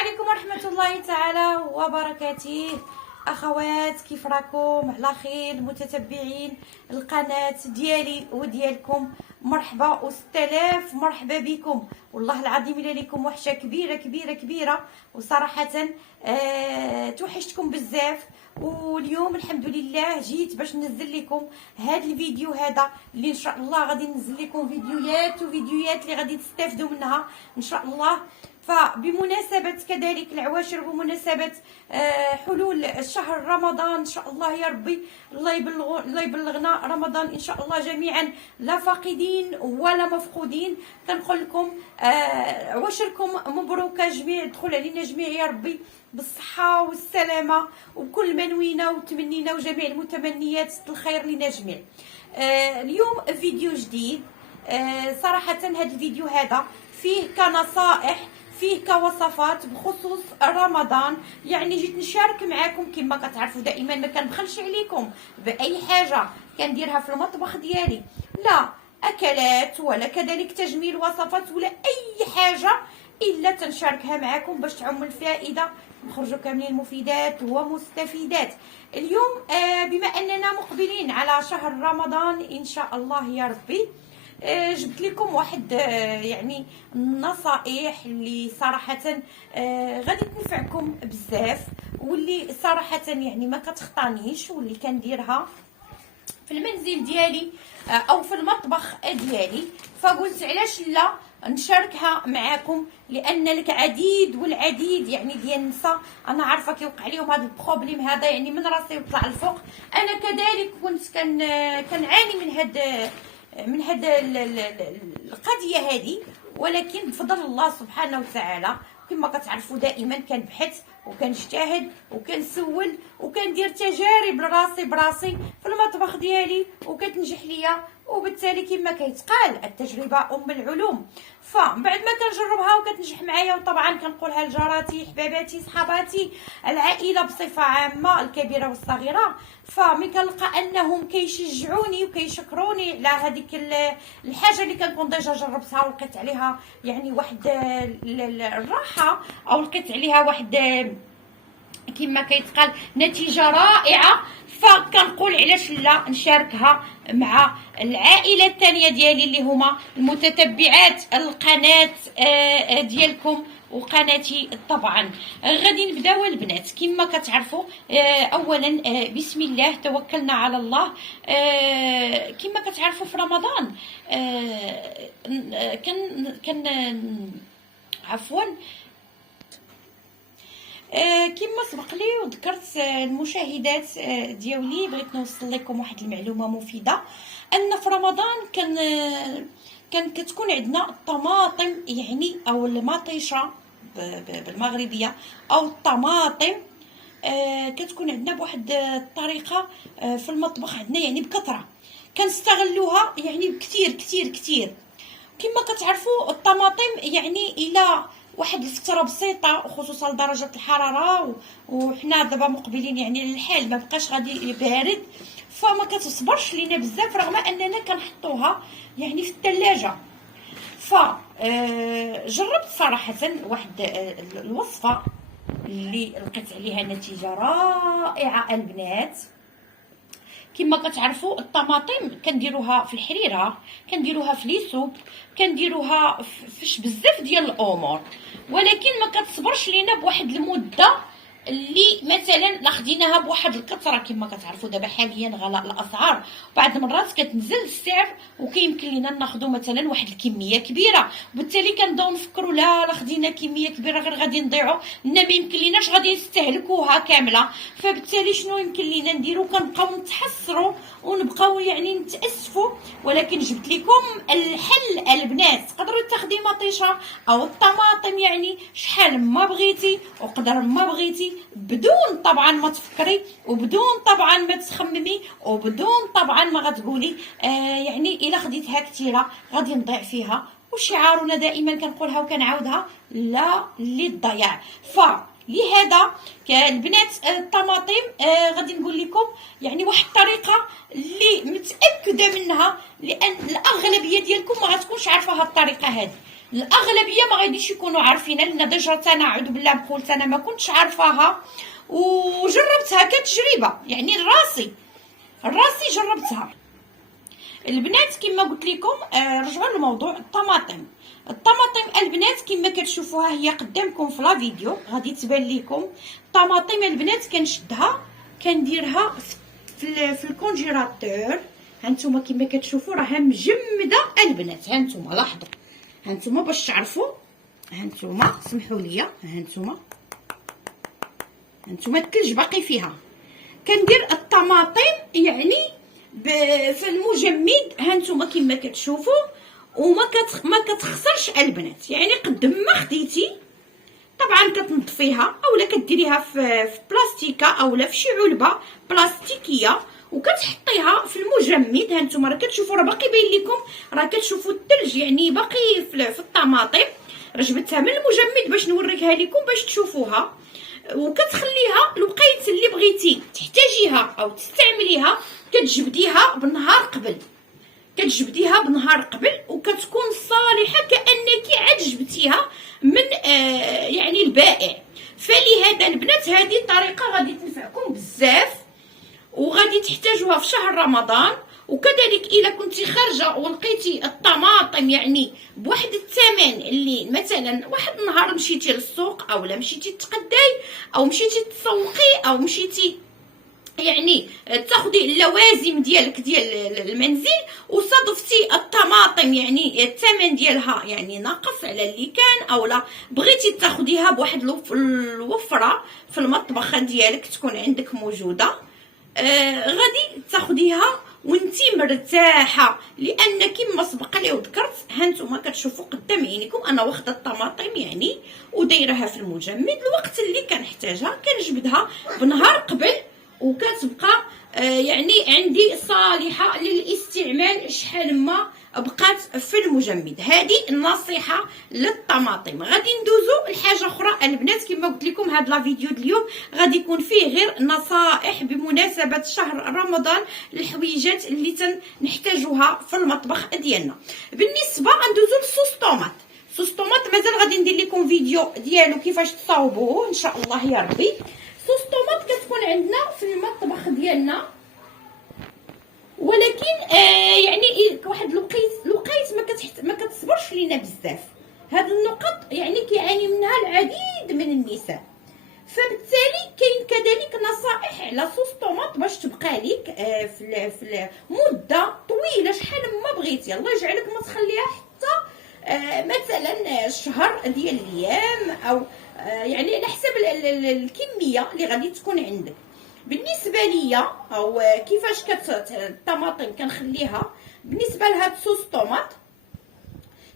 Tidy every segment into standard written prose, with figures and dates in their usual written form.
عليكم ورحمة الله تعالى وبركاته. أخوات كيف راكم؟ على خير؟ متتبعين القناة ديالي وديالكم، مرحبا و6000 مرحبا بكم. والله العظيم إلا ليكم وحشة كبيرة كبيرة كبيرة، وصراحة توحشتكم بزاف. واليوم الحمد لله جيت باش ننزل لكم هذا الفيديو هذا اللي ان شاء الله غادي ننزل لكم فيديوهات اللي غادي تستافدوا منها ان شاء الله. فبمناسبة كذلك العواشر، بمناسبة حلول شهر رمضان إن شاء الله يا ربي الله يبلغنا رمضان إن شاء الله جميعا، لا فاقدين ولا مفقودين. كنقول لكم عواشركم مبروكة جميع، دخل علينا جميع يا ربي بالصحة والسلامة، وكل منوينا وتمنينا وجميع المتمنيات الخير لنا جميع. اليوم فيديو جديد. صراحة هذا الفيديو هذا فيه كنصائح، فيه كوصفات بخصوص رمضان. يعني جيت نشارك معاكم كما كتعرفوا دائما ما كنبخلش عليكم باي حاجه كنديرها في المطبخ ديالي، لا اكلات ولا كذلك تجميل وصفات ولا اي حاجه الا تنشاركها معاكم باش تعم الفائده، نخرجوا كاملين مفيدات ومستفيدات. اليوم بما اننا مقبلين على شهر رمضان ان شاء الله يا ربي، جبت لكم واحد يعني نصائح اللي صراحة غادي تنفعكم بزاف، واللي صراحة يعني ما كتخطانيش، واللي كنديرها في المنزل ديالي او في المطبخ ديالي. فقلت علاش لا نشاركها معاكم، لان العديد والعديد يعني ديال النساء انا عارفه كيوقع لهم هذا البروبليم هذا، يعني من راسي وطلع الفوق. انا كذلك كنت كنعاني من هذا القضيه هذه، ولكن بفضل الله سبحانه وتعالى كما كتعرفوا دائما كنبحث وكنجتهد وكنسول وكندير تجارب لراسي براسي في المطبخ ديالي وكتنجح ليا، وبالتالي كما كيتقال التجربه ام العلوم. فبعد ما كنجربها وكتنجح معايا، وطبعا كنقولها لجاراتي حباباتي صحاباتي العائله بصفه عامه الكبيره والصغيره، فملي كنلقى انهم كيشجعوني وكيشكروني على هذيك الحاجه اللي كنكون ديجا جربتها ولقيت عليها يعني واحد الراحه، او لقيت عليها واحد كما كيتقال نتيجه رائعه، فكنقول علاش لا نشاركها مع العائله الثانيه ديالي اللي هما المتتبعات القناه ديالكم وقناتي. طبعا غادي نبداو البنات كما كتعرفوا. اولا بسم الله توكلنا على الله. كما كتعرفوا في رمضان كان عفوا كما سبق لي وذكرت المشاهدات ديالي، بغيت نوصل لكم واحد المعلومه مفيده، ان في رمضان كان كتكون عندنا الطماطم يعني او المطيشه بالمغربيه او الطماطم، كتكون عندنا بواحد الطريقه في المطبخ عندنا يعني بكثره، كنستغلوها يعني بكثير كثير كثير. كما كتعرفوا الطماطم يعني الى واحد الفتره بسيطه، وخصوصا لدرجه الحراره وحنا دابا مقبلين يعني للحال ما بقاش غادي بارد، فما كتصبرش لينا بزاف رغم اننا كنحطوها يعني في الثلاجه. ف جربت صراحه واحد الوصفه اللي لقيت عليها نتيجه رائعه البنات. كما كتعرفوا الطماطم كنديروها في الحريره، كنديروها في ليسوب، كنديروها فاش بزاف ديال الامور، ولكن ما كتصبرش لينا بواحد المده اللي مثلا لا خديناها بواحد الكثره. كما كتعرفوا دابا حاليا غلاء الاسعار، بعض المرات كتنزل السعر وكيمكن لينا ناخذوا مثلا واحد الكميه كبيره، وبالتالي كنبداو نفكروا لا خدينا كميه كبيره غير غادي نضيعوا، لنا ما يمكن ليناش غادي نستهلكوها كامله. فبالتالي شنو يمكن لينا نديروا؟ كنبقاو نتحسروا ونبقاو يعني نتاسفوا. ولكن جبت لكم الحل البنات، تقدروا تاخدي مطيشه او الطماطم يعني شحال ما بغيتي وقدر ما بغيتي، بدون طبعا ما تفكري، وبدون طبعا ما تخممي، وبدون طبعا ما غتقولي يعني الا خديتها كثيره غادي نضيع فيها. وشعارنا دائما كنقولها وكنعاودها، لا للضياع. لهذا البنات الطماطم غادي نقول لكم يعني واحد الطريقه اللي متاكده منها، لان الاغلبيه ديالكم ما غتكونش عارفه هاد الطريقه هذه. الاغلبيه ما غاديش يكونوا عارفينها، لان ديجا انا اعوذ بالله بقولت انا ما كنتش عارفاها وجربتها كتجربه، يعني راسي جربتها. البنات كما قلت لكم رجعوا لموضوع الطماطم. البنات كما كتشوفوها هي قدامكم في لا فيديو غادي تبان لكم. الطماطم البنات كنشدها كنديرها في الكونجيلاتور. هانتوما كما كتشوفوا راها مجمده البنات. هانتوما لاحظوا، هانتوما باش تعرفوا، هانتوما سمحوا لي، هانتوما الثلج باقي فيها. كندير الطماطم يعني في المجمد، هانتوما كما كتشوفوا، وما كتخسرش البنات. يعني قد ما خديتي طبعا كتنظفيها اولا كديريها في بلاستيكه اولا في شي علبه بلاستيكيه وكتحطيها في المجمد. هانتوما راه كتشوفوا راه باقي باين لكم، راه كتشوفوا الثلج يعني باقي في الطماطم. راه جبتها من المجمد باش نوريكها لكم باش تشوفوها. وكتخليها الوقيت اللي بغيتي تحتاجيها او تستعمليها كتجبديها بنهار قبل وكتكون صالحه كانك عاد جبتيها من يعني البائع. فلهذا البنات هذه الطريقه غادي تنفعكم بزاف وغادي تحتاجوها في شهر رمضان. وكذلك الا كنتي خارجه ولقيتي الطماطم يعني بواحد الثمن اللي مثلا واحد النهار مشيتي للسوق اولا مشيتي تقداي او مشيتي تسوقي او مشيتي يعني تاخدي اللوازم ديالك ديال المنزل وصادفتي الطماطم يعني الثمن ديالها يعني ناقص على اللي كان، اولا بغيتي تاخديها بواحد الوفره في المطبخ ديالك تكون عندك موجوده، غادي تاخديها وانتي مرتاحه. لان كما سبق لي وذكرت هانتوما كتشوفوا قدام عينيكم انا واخده الطماطم يعني ودايرها في المجمد. الوقت اللي كنحتاجها كنجبدها بنهار قبل وكتبقى يعني عندي صالحه للاستعمال شحال ما بقات في المجمد. هذه النصيحه للطماطم. غادي ندوزو لحاجه اخرى البنات. كما قلت لكم هذا لا فيديو اليوم غادي يكون فيه غير نصائح بمناسبه شهر رمضان الحويجات اللي تنحتاجوها في المطبخ ديالنا. بالنسبه ندوزو للصوص طوماط مازال غادي ندير لكم فيديو ديالو كيفاش تصاوبوه ان شاء الله يا ربي. صوص طوماط كتكون عندنا في المطبخ ديالنا، ولكن يعني واحد الوقيت ما كتصبرش لينا بزاف. هاد النقط يعني كيعاني منها العديد من النساء، فبالتالي كاين كذلك نصائح على صوص طوماط باش تبقى لك في مده طويله شحال ما بغيتي. الله يجعلك ما تخليها حتى مثلا شهر ديال الايام او يعني على حسب الكميه اللي غادي تكون عندك. بالنسبه ليا او كيفاش الطماطم كنخليها بالنسبه لهاد صوص طوماط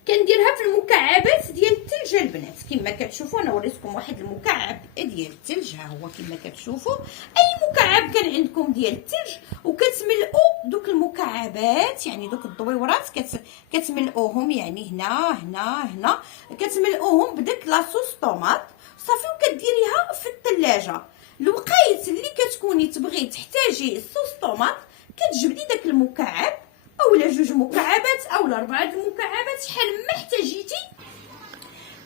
كنديرها في المكعبات ديال الثلج البنات. كما كتشوفوا انا وريتكم واحد المكعب ديال الثلج، ها هو كما كتشوفوا اي مكعب كان عندكم ديال الثلج وكتملؤوا دوك المكعبات يعني دوك الدويورات كتملؤوهم يعني هنا كتملؤوهم بداك لاصوص طوماط صافي وكديريها في الثلاجه. الوقيت اللي كتكوني تبغي تحتاجي الصوص طوماط كتجبدي داك المكعب اولا 2 مكعبات اولا 4 المكعبات شحال ما احتاجيتي.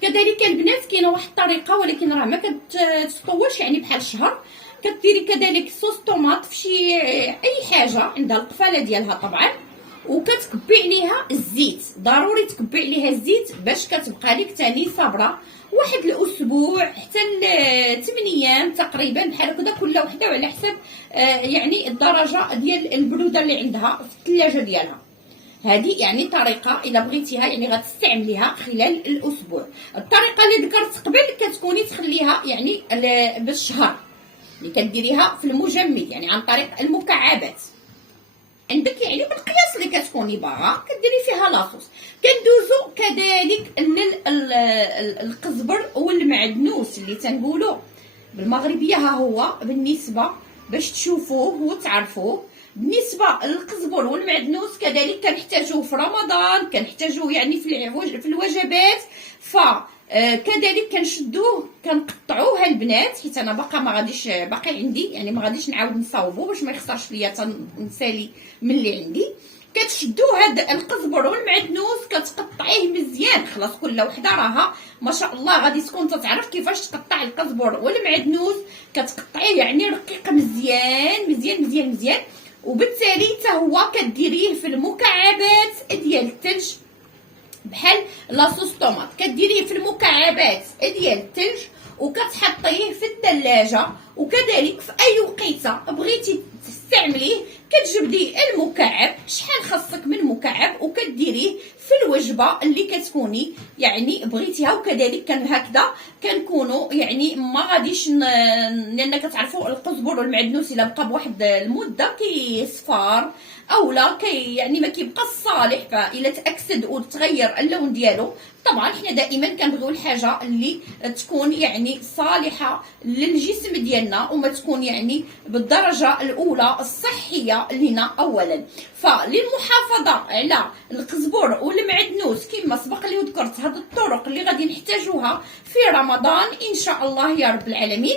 كذلك البنات كاينه واحد الطريقه ولكن راه ما كتطولش يعني بحال الشهر. كديري كذلك صوص طوماط في شي اي حاجه عندها القفاله ديالها طبعا وكتكبي عليها الزيت. ضروري تكبي عليها الزيت باش كتبقى لك ثاني صابره واحد الاسبوع حتى 8 ايام تقريبا بحال هكذا كل وحده وعلى حسب يعني الدرجه ديال البروده اللي عندها في الثلاجه ديالها. هذه يعني طريقه الا بغيتيها يعني غتستعمليها خلال الاسبوع. الطريقه اللي ذكرت قبل كتكوني تخليها يعني بالشهر اللي كديريها في المجمد يعني عن طريق المكعبات عندك يعني بالقياس اللي كتكوني باغا كديري فيها لاصوص. كندوزو كذلك القزبر والمعدنوس اللي تنقولوا بالمغربيه. ها هو بالنسبه باش تشوفوه وتعرفوه. بالنسبه للقزبر والمعدنوس كذلك كنحتاجوه في رمضان، كنحتاجوه يعني في الوجبات. كذلك كنشدوه كنقطعوه البنات حيت انا باقي عندي يعني ما غاديش نعاود نصاوبو باش ما يخسرش ليا تنسالي من اللي عندي. كتشدو هاد القزبر والمعدنوس كتقطعيه مزيان. خلاص كل وحده راها ما شاء الله غادي تكون تتعرف كيفاش تقطع القزبر والمعدنوس، كتقطعيه يعني رقيق مزيان مزيان مزيان مزيان. وبالتالي حتى هو كديريه في المكعبات ديال الثلج بحال لاصوص طوماط، كديريه في المكعبات ديال الثلج وكتحطيه في الثلاجه. وكذلك في اي وقيته بغيتي تستعمليه كتجبدي المكعب، شحال خاصك من مكعب، وكديريه في الوجبه اللي كتكوني يعني بغيتيها. وكذلك كان هكذا كنكونوا يعني ما غاديش لان كتعرفوا القزبر والمعدنوس الا بقى بواحد المده كيصفر اولا يعني ما كيبقاش صالح، فالا تاكسد وتغير اللون ديالو. طبعا حنا دائما كنبغيو الحاجه اللي تكون يعني صالحه للجسم ديالنا وما تكون يعني بالدرجه الاولى الصحيه لنا اولا. فللمحافظه على القزبر والمعدنوس كما سبق لي وذكرت هاد الطرق اللي غادي نحتاجوها في رمضان ان شاء الله يا رب العالمين.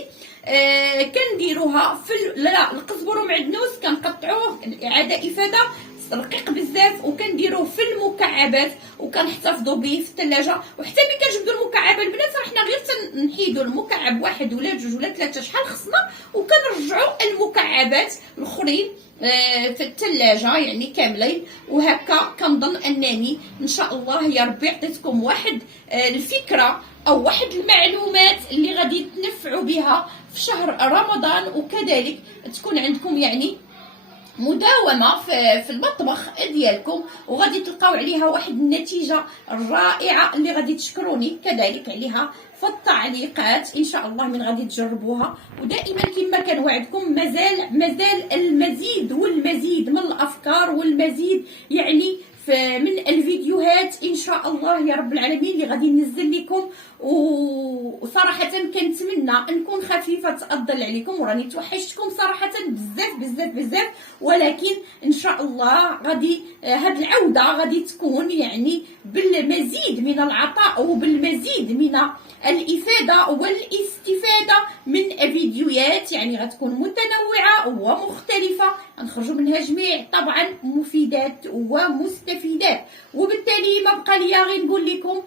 كنديروها في لا القزبر ومعدنوس كنقطعوه اعاده افاده رقيق بزاف، وكنديروه في المكعبات وكنحتفظوا به في الثلاجه. وحتى ملي كنجبدوا المكعب البنات راه حنا غير تنحيدوا المكعب واحد ولا جوج ولا ثلاثه شحال خصنا، وكنرجعوا المكعبات الاخرين في الثلاجه يعني كاملين. وهكا كنظن انني ان شاء الله يا ربي عطيتكم واحد الفكره او واحد المعلومات اللي غادي تنفعوا بها في شهر رمضان، وكذلك تكون عندكم يعني مداومه في المطبخ ديالكم، وغادي تلقاو عليها واحد النتيجه رائعه اللي غادي تشكروني كذلك عليها في ان شاء الله من غادي تجربوها. ودائما كما كنوعدكم مازال المزيد والمزيد من الافكار والمزيد يعني من الفيديوهات ان شاء الله يا رب العالمين اللي غادي ننزل لكم. وصراحه كنتمنى نكون خفيفه الظل عليكم، وراني توحشتكم صراحه بزاف بزاف بزاف، ولكن ان شاء الله غادي هاد العوده غادي تكون يعني بالمزيد من العطاء وبالمزيد من الافاده والاستفاده من فيديوهات يعني غتكون متنوعه ومختلفه، نخرجوا منها جميع طبعا مفيدات ومستفيدات. وبالتالي ما بقى ليا غير نقول لكم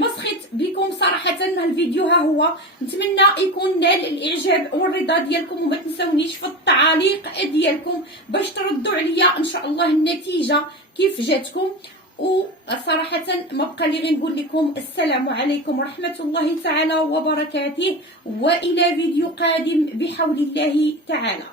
ما سخيت بكم صراحه الفيديو ها هو، نتمنى يكون نال الاعجاب والرضا ديالكم، وما تنسونيش في التعليق ديالكم باش تردوا عليا ان شاء الله النتيجه كيف جاتكم. وصراحه ما بقى لي غير نقول لكم السلام عليكم ورحمه الله تعالى وبركاته، والى فيديو قادم بحول الله تعالى.